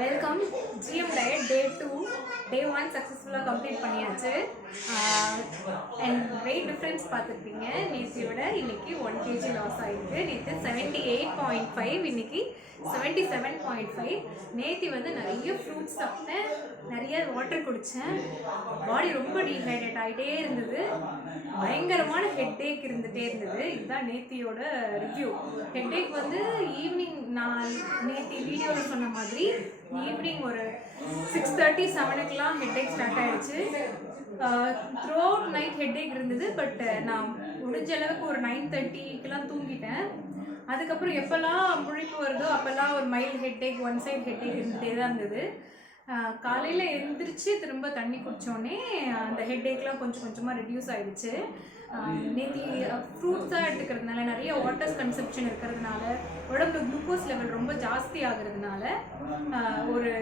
Welcome GM diet டே 2 டே 1 சக்ஸஸ்ஃபுல்லாக complete பண்ணியாச்சு. And wait difference பார்த்துருப்பீங்க. நேற்றையோட இன்னைக்கு 1 kg லாஸ் ஆகிருக்கு. நேற்று 78.5, இன்னைக்கு 77.5. நேற்று வந்து நிறைய ஃப்ரூட்ஸ் சாப்பிட்டேன், நிறைய வாட்டர் குடித்தேன். பாடி ரொம்ப டீஹைட்ரேட் ஆகிட்டே இருந்தது. பயங்கரமான ஹெட்டேக் இருந்துகிட்டே இருந்தது. இதுதான் நேத்தியோட ரிவ்யூ. ஹெட்டேக் வந்து ஈவினிங், நான் நேற்று வீடியோவில் சொன்ன மாதிரி ஈவினிங் ஒரு 6:30 7 ஹெட்டேக் ஸ்டார்ட் ஆகிடுச்சு. த்ரூ அவுட் நைட் ஹெட்டேக் இருந்தது. பட் நான் முடிஞ்ச அளவுக்கு ஒரு 9:30 தூங்கிட்டேன். அதுக்கப்புறம் எப்போல்லாம் முழிப்பு வருதோ அப்போல்லாம் ஒரு mild headache, one side headache இருந்துகிட்டே தான் இருந்தது. காலையில் எழுந்திரிச்சு திரும்ப தண்ணி குடித்தோடனே அந்த ஹெட்டேக்லாம் கொஞ்சம் கொஞ்சமாக ரெடியூஸ் ஆகிடுச்சு. நேற்று ஃப்ரூட்ஸாக எடுத்துக்கிறதுனால, நிறைய வாட்டர்ஸ் கன்சப்ஷன் இருக்கிறதுனால, உடம்புல குளுக்கோஸ் லெவல் ரொம்ப ஜாஸ்தி ஆகுறதுனால ஒரு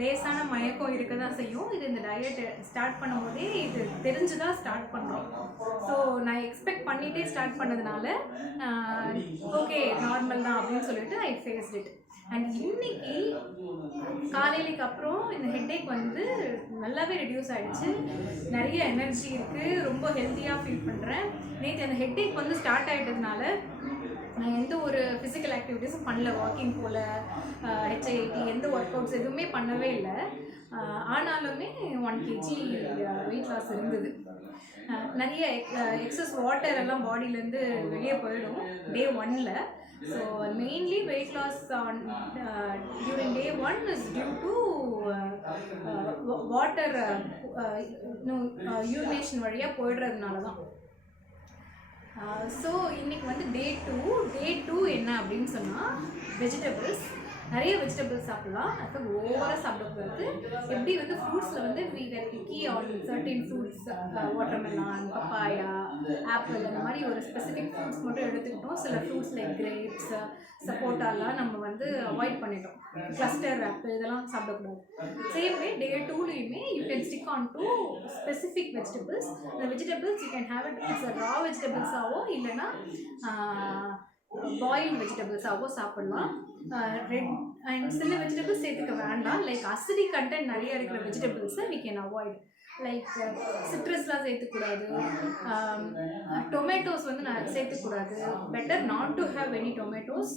லேசான மயக்கம் இருக்க தான் செய்யும். இது இந்த டயட் ஸ்டார்ட் பண்ணும்போதே இது தெரிஞ்சு தான் ஸ்டார்ட் பண்ணுறோம். ஸோ நான் எக்ஸ்பெக்ட் பண்ணிகிட்டே ஸ்டார்ட் பண்ணதுனால ஓகே நார்மல் தான் அப்படின்னு சொல்லிட்டு ஐ ஃபேஸ்ட் இட். அண்ட் இன்னைக்கு காலையிலுக்கு அப்புறம் இந்த ஹெட்டேக் வந்து நல்லாவே ரெடியூஸ் ஆகிடுச்சு. நிறைய எனர்ஜி இருக்குது, ரொம்ப ஹெல்த்தியாக ஃபீல் பண்ணுறேன். நேற்று அந்த ஹெட்டேக் வந்து ஸ்டார்ட் ஆகிட்டதுனால நான் எந்த ஒரு ஃபிசிக்கல் ஆக்டிவிட்டீஸும் பண்ணல. வாக்கிங் போல், HIIT, எந்த ஒர்க் அவுட்ஸ் எதுவுமே பண்ணவே இல்லை. ஆனாலுமே 1 kg வெயிட் லாஸ் இருந்தது. நிறைய எக்ஸஸ் வாட்டர் எல்லாம் பாடியிலேருந்து வெளியே போயிடும் டே 1ல். So mainly weight loss on during day 1 is due to water urination வழியாக போயிடுறதுனால தான். ஸோ இன்றைக்கி வந்து டே 2 என்ன அப்படின்னு சொன்னால் வெஜிடபிள்ஸ், நிறைய வெஜிடபிள்ஸ் சாப்பிட்லாம். அது ஓவராக சாப்பிடக்கூடாது. எப்படி வந்து ஃப்ரூட்ஸில் வந்து we were picky on certain fruits, watermelon, papaya, apple, அந்த மாதிரி ஒரு ஸ்பெசிஃபிக் ஃப்ரூட்ஸ் மட்டும் எடுத்துக்கிட்டோம். சில ஃப்ரூட்ஸ் லைக் கிரேப்ஸ், சப்போட்டாலாம் நம்ம வந்து அவாய்ட் பண்ணிட்டோம். கிளஸ்டர் ஆப்பிள் இதெல்லாம் சாப்பிடக்கூடாது. சேம் வே டே 2லையுமே you can stick on to specific vegetables. இந்த vegetables you can have it raw வெஜிடபிள்ஸாவோ இல்லைன்னா பாயில்டு வெஜிடபிள்ஸாகவோ சாப்பிட்லாம். ரெட் அண்ட் சில வெஜிடபிள்ஸ் சேர்த்துக்க வேண்டாம். லைக் அசிடிக் கண்டென்ட் நிறைய இருக்கிற வெஜிடபிள்ஸை வி கேன் அவாய்ட். லைக் சிட்ரஸ்லாம் சேர்த்துக்கூடாது. டொமேட்டோஸ் வந்து நான் சேர்த்துக்கூடாது. Better not to have any tomatoes.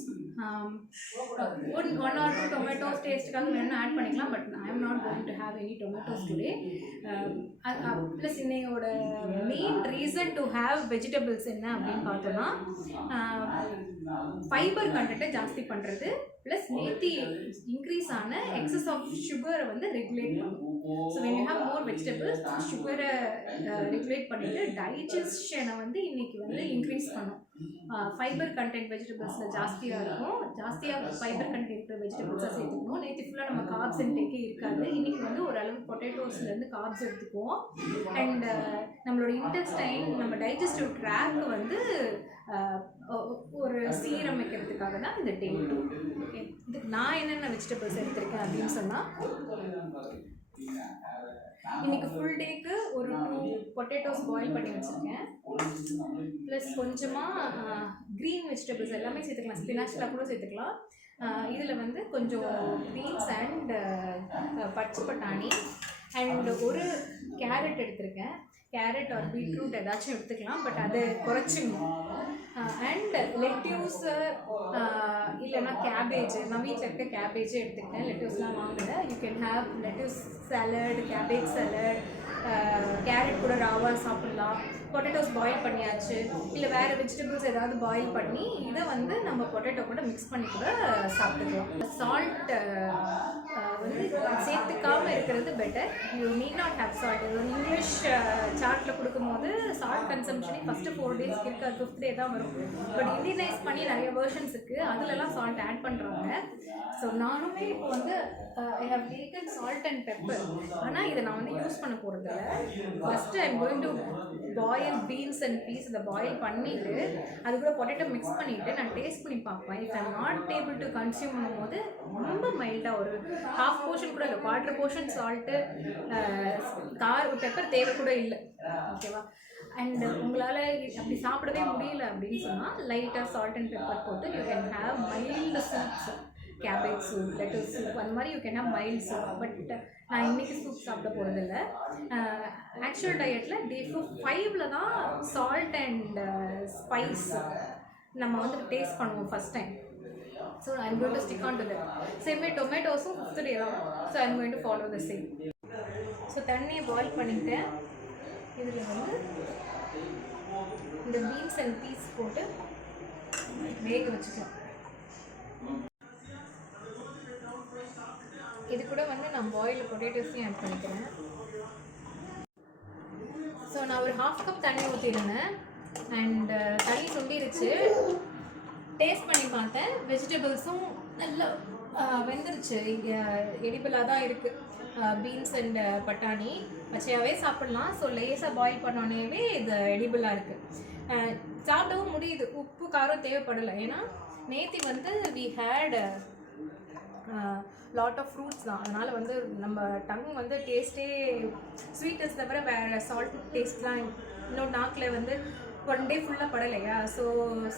One or two tomatoes டேஸ்ட்டுக்காக வேணும் ஆட் பண்ணிக்கலாம். But I am not going to have any tomatoes today. Plus இன்னையோட main reason to have vegetables என்ன அப்படின்னு பார்த்தோன்னா ஃபைபர் கண்டென்ட்டை ஜாஸ்தி பண்ணுறது, ப்ளஸ் நேத்தி இன்க்ரீஸ் ஆன எக்ஸஸ் ஆஃப் சுகரை வந்து ரெகுலேட் பண்ணும். So when you have more vegetables சுகரை ரெகுலேட் பண்ணிவிட்டு டைஜஷனை வந்து இன்றைக்கி வந்து இன்க்ரீஸ் பண்ணும். ஃபைபர் கண்டென்ட் வெஜிடபிள்ஸில் ஜாஸ்தியாக இருக்கும். ஜாஸ்தியாக ஃபைபர் கண்டென்ட் இருக்கிற வெஜிடபிள்ஸாக சேர்த்துக்கணும். நேற்று ஃபுல்லாக நம்ம கார்ப்ஸ் இன்டேக்கே இருக்காது. இன்றைக்கி வந்து ஓரளவு பொட்டேட்டோஸ்லேருந்து கார்ப்ஸ் எடுத்துக்குவோம். அண்ட் நம்மளோட இன்டெஸ்டைன், நம்ம டைஜஸ்டிவ் ட்ராக் வந்து ஒரு சீரமைக்கிறதுக்காக தான் இந்த டே 2. ஓகே, இதுக்கு நான் என்னென்ன வெஜிடபிள்ஸ் எடுத்திருக்கேன் அப்படின்னு சொன்னால், இன்றைக்கி ஃபுல் டேக்கு ஒரு 2 பொட்டேட்டோஸ் பாயில் பண்ணி வச்சுருக்கேன். ப்ளஸ் கொஞ்சமாக க்ரீன் வெஜிடபிள்ஸ் எல்லாமே சேர்த்துக்கலாம். ஸ்பினாச்லாம் கூட சேர்த்துக்கலாம். இதில் வந்து கொஞ்சம் பீன்ஸ் அண்ட் பச்சை பட்டாணி அண்ட் ஒரு கேரட் எடுத்திருக்கேன். கேரட் ஆர் பீட்ரூட் ஏதாச்சும் எடுத்துக்கலாம், பட் அதை குறைச்சிடணும். அண்ட் லெட்யூஸு இல்லைன்னா கேபேஜ், நான் வீட்டில் இருக்க கேபேஜே எடுத்துக்கிட்டேன். லெட்யூஸ்லாம் வாங்கலை. You can have lettuce salad, cabbage salad, carrot கூட ராவாக சாப்பிட்லாம். பொட்டேட்டோஸ் பாயில் பண்ணியாச்சு. இல்லை வேறு வெஜிடபிள்ஸ் ஏதாவது பாயில் பண்ணி இதை வந்து நம்ம பொட்டேட்டோ கூட மிக்ஸ் பண்ணி கூட சாப்பிட்டுக்கலாம். சால்ட் வந்து சேர்த்துக்காமல் இருக்கிறது better. You need not have salt. English சார்ட்டில் கொடுக்கும்போது சால்ட் கன்சம்ஷனே ஃபஸ்ட்டு 4 days இருக்காது, 5th day தான் வரும். பட் இண்டியனைஸ் பண்ணி நிறைய வெர்ஷன்ஸ் இருக்குது, அதுலலாம் சால்ட் ஆட் பண்ணுறாங்க. ஸோ நானுமே இப்போ வந்து I have taken salt and pepper. ஆனால் இதை நான் வந்து யூஸ் பண்ண போகிறதில்ல. First I am going to boil beans and peas. இதை பாயில் பண்ணிவிட்டு அது கூட பொட்டேட்டோ மிக்ஸ் பண்ணிவிட்டு நான் டேஸ்ட் பண்ணி பார்ப்பேன். If I am not able to consume பண்ணும்போது ரொம்ப மைல்டாக ஒரு ஹாஃப் போர்ஷன் கூட இல்லை, 1/4 portion சால்ட்டு, பெப்பர் தேவை கூட இல்லை. ஓகேவா? அண்ட் உங்களால் அப்படி சாப்பிடவே முடியல அப்படின்னு சொன்னால் லைட்டாக சால்ட் அண்ட் பெப்பர் போட்டு you can have mild soups, cabbage soup, lettuce soup, அந்த மாதிரி you can have mild soup. But நான் இன்றைக்கி சூப் சாப்பிட போகிறதில்ல. ஆக்சுவல் டயட்டில் டே 5 தான் சால்ட் அண்ட் ஸ்பைஸ் நம்ம வந்து டேஸ்ட் பண்ணுவோம் first time. So I am going to stick on to that. Same way டொமேட்டோஸும் 5th டே தான். So I am going to follow the same. So தண்ணியை பாயில் பண்ணிவிட்டேன். இதில் வந்து இந்த பீன்ஸ் அண்ட் பீஸ் போட்டு வேக வச்சுக்கலாம். இது கூட வந்து நான் பாயில் பொட்டேட்டோஸையும் ஆட் பண்ணிக்கிறேன். ஸோ நான் ஒரு 1/2 கப் தண்ணி ஊற்றிருந்தேன் அண்ட் தண்ணி சுண்டிருச்சு. டேஸ்ட் பண்ணி பார்த்தேன். வெஜிடபிள்ஸும் நல்லா வெந்துருச்சு. இங்கே எடிபிளாக தான் இருக்குது. பீன்ஸ் அண்ட் பட்டாணி பச்சையாகவே சாப்பிட்லாம். ஸோ லேசாக பாயில் பண்ணோன்னே இது எடிபிளாக இருக்குது. சாப்பிடவும் முடியுது. உப்பு காரம் தேவைப்படலை. ஏன்னா நேத்தி வந்து we had lot of fruits தான். அதனால் வந்து நம்ம டங் வந்து டேஸ்ட்டே ஸ்வீட்னஸ் தவிர வேறு சால்ட் டேஸ்ட்லாம் இன்னொரு நாக்கில் வந்து 1 டே ஃபுல்லாக படலையா. ஸோ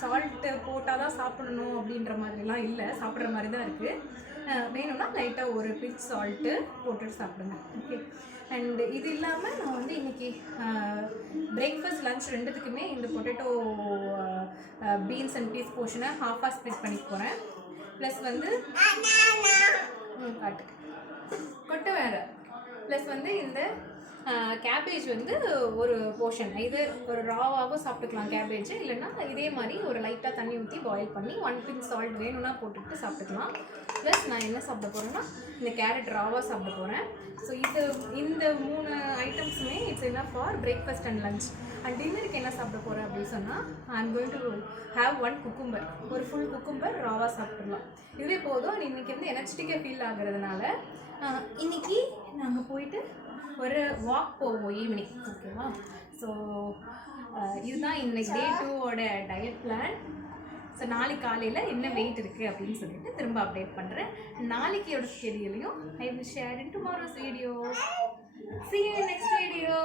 சால்ட்டு போட்டால் தான் சாப்பிடணும் அப்படின்ற மாதிரிலாம் இல்லை, சாப்பிட்ற மாதிரி தான் இருக்குது. வேணும்னா லைட்டாக ஒரு பிஞ்ச் சால்ட்டு போட்டுட்டு சாப்பிடுங்க. ஓகே. அண்ட் இது இல்லாமல் நான் வந்து இன்றைக்கி பிரேக்ஃபாஸ்ட் லன்ச் ரெண்டுத்துக்குமே இந்த பொட்டேட்டோ பீன்ஸ் அண்ட் பீஸ் போர்ஷனை ஹாஃபாக ஸ்ப்ளிட் பண்ணிக்க போகிறேன். ப்ளஸ் வந்து காட்டு கொட்டை வேறு. ப்ளஸ் வந்து இந்த கேபேஜ் வந்து ஒரு போர்ஷன், இது ஒரு ராவாகவும் சாப்பிட்டுக்கலாம் கேபேஜ். இல்லைன்னா இதே மாதிரி ஒரு லைட்டாக தண்ணி ஊற்றி பாயில் பண்ணி 1 பிஞ்ச் சால்ட் வேணும்னா போட்டுட்டு சாப்பிட்டுக்கலாம். ப்ளஸ் நான் என்ன சாப்பிட போகிறேன்னா இந்த கேரட் ராவாக சாப்பிட போகிறேன். ஸோ இந்த 3 ஐட்டம்ஸுமே இட்ஸ் என்ன for breakfast and lunch. And டின்னருக்கு என்ன சாப்பிட போகிறேன் அப்படின்னு சொன்னால் ஐ am going to have 1 cucumber, ஒரு ஃபுல் குக்கும்பர் ராவாக சாப்பிட்றலாம். இதுவே போதும். இன்றைக்கி வந்து எனர்ஜெட்டிக்காக ஃபீல் ஆகுறதுனால இன்றைக்கி நாங்கள் போயிட்டு ஒரு வாக் போவோம் ஈவினிங். ஓகேவா? ஸோ இதுதான் இன்னைக்கு டே 2ஓட டயட் பிளான். ஸோ நாளைக்கு காலையில் என்ன வெயிட் இருக்குது அப்படின்னு சொல்லிட்டு திரும்ப அப்டேட் பண்ணுறேன். நாளைக்கோட ஸ்கெடியூலையும் I will share in tomorrow's video. See you in next video.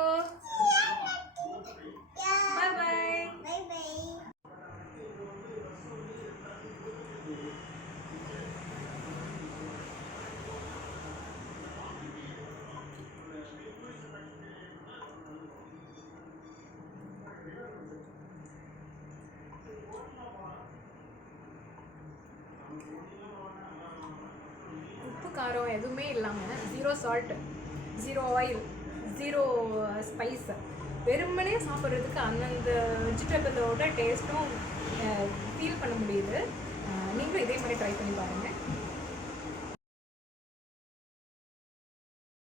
Bye bye. Bye bye. உப்பு காரம் எதுவுமே இல்லாமல் 0 சால்ட், 0 ஆயில், 0 ஸ்பைஸ், வெறுமனே சாப்பிட்றதுக்கு அந்தந்த வெஜிடபிளோட டேஸ்ட்டும் ஃபீல் பண்ண முடியுது. நீங்களும் இதே மாதிரி ட்ரை பண்ணி பாருங்கள்.